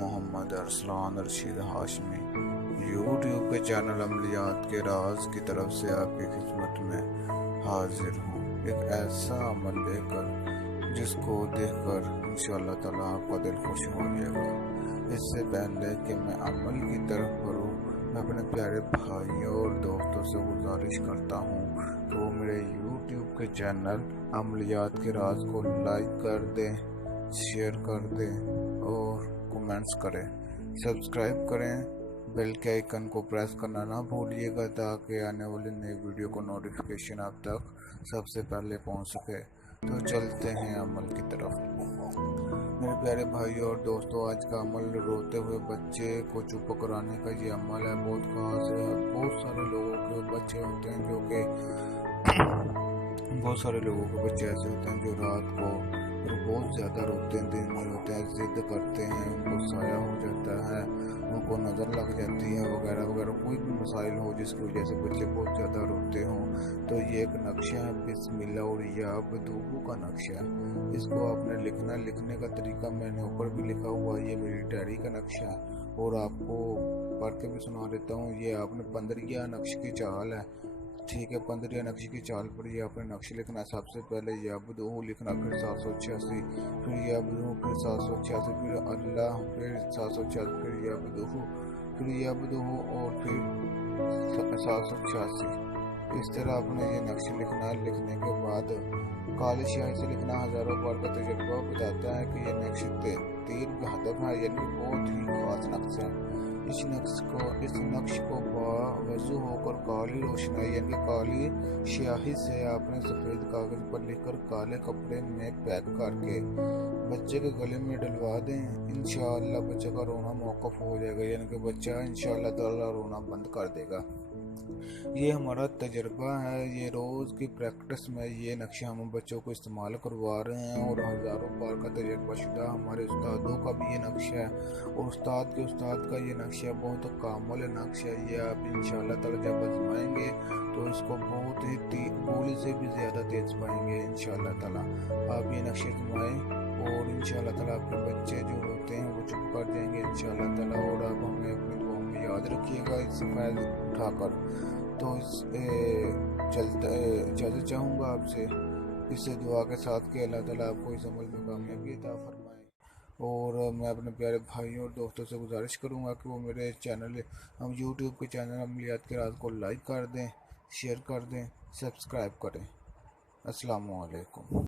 محمد Arsalan Rashid Hashmi YouTube کے channel عملیات کے راز کی طرف سے آپ کی خدمت میں حاضر ہوں، ایک ایسا عمل لے کر جس کو دیکھ کر انشاءاللہ تعالیٰ آپ کا دل خوش ہو جائے گا۔ اس سے پہلے کہ میں عمل کی طرف بڑھوں، میں اپنے پیارے بھائیوں اور دوستوں سے گزارش کرتا ہوں کہ وہ میرے یوٹیوب کے چینل عملیات کے راز کو لائک کر دیں، شیئر کر دیں اور کومنٹس کریں، سبسکرائب کریں، بیل کے آئیکن کو پریس کرنا نہ بھولیے گا تاکہ آنے والی نئی ویڈیو کو نوٹیفیکیشن آپ تک سب سے پہلے پہنچ سکے۔ تو چلتے ہیں عمل کی طرف۔ میرے پیارے بھائیوں اور دوستوں، آج کا عمل روتے ہوئے بچے کو چپ کرانے کا یہ عمل ہے، بہت خاص ہے۔ بہت سارے لوگوں کے بچے ہوتے ہیں بہت سارے لوگوں کے بچے ایسے ہوتے ہیں جو رات کو بہت زیادہ روتے ہیں، دن میں روتے ہیں، ضد کرتے ہیں، ان کو سایہ ہو جاتا ہے، ان کو نظر لگ جاتی ہے وغیرہ وغیرہ، کوئی بھی مسائل ہو جس کی وجہ سے بچے بہت زیادہ روتے ہوں۔ تو یہ ایک نقشہ ہے بسم اللہ اور یا بدوبو کا نقشہ ہے۔ اس کو آپ نے لکھنا، لکھنے کا طریقہ میں نے اوپر بھی لکھا ہوا ہے، یہ میری ڈائری کا نقشہ ہے اور آپ کو پڑھ کے بھی سنا دیتا ہوں۔ یہ آپ نے 15 نقش کی چال ہے، ٹھیک ہے، 15 نقش کی چال پر یہ آپ نے نقش لکھنا ہے۔ سب سے پہلے یا بدوہو لکھنا، پھر 786، پھر یا بدوہو، پھر 786، پھر اللہ، پھر 786، پھر یا بدوہو، پھر یا بدوہو اور پھر 786۔ اس طرح آپ نے یہ نقش لکھنا ہے۔ لکھنے کے بعد کالی شاہی سے لکھنا ہزاروں بار کا تجربہ بتاتا ہے کہ یہ نقش تیر ہدف ہے، یعنی بہت ہی خاص نقش ہے۔ اس نقش کو باوضو ہو کر کالی روشنائی یعنی کالی شیاہی سے آپ نے سفید کاغذ پر لکھ کر کالے کپڑے میں پیک کر کے بچے کے گلے میں ڈلوا دیں۔ انشاءاللہ بچے کا رونا موقف ہو جائے گا، یعنی کہ بچہ انشاءاللہ تعالی رونا بند کر دے گا۔ یہ ہمارا تجربہ ہے، یہ روز کی پریکٹس میں یہ نقشہ ہم بچوں کو استعمال کروا رہے ہیں اور ہزاروں بار کا تجربہ شدہ ہمارے استادوں کا بھی یہ نقشہ ہے اور استاد کے استاد کا یہ نقشہ بہت کامل نقشہ ہے۔ یہ آپ انشاءاللہ تعالی جب آزمائیں گے تو اس کو بہت ہی گولی سے بھی زیادہ تیز پائیں گے انشاءاللہ تعالی۔ آپ یہ نقشے آزمائیں اور انشاءاللہ تعالی آپ کے بچے جو روتے ہیں وہ چپ کر جائیں گے انشاءاللہ تعالی۔ اور آپ ہمیں اپنی دعاؤں میں یاد رکھیے گا اس سے فائدہ اٹھا کر۔ تو اجازت چاہوں گا آپ سے اس دعا کے ساتھ کہ اللہ تعالیٰ آپ کو اس عمل میں کامیابی عطا فرمائے۔ اور میں اپنے پیارے بھائیوں اور دوستوں سے گزارش کروں گا کہ وہ میرے یوٹیوب کے چینل عملیات کے راز کو لائک کر دیں، شیئر کر دیں، سبسکرائب کریں۔ السلام علیکم۔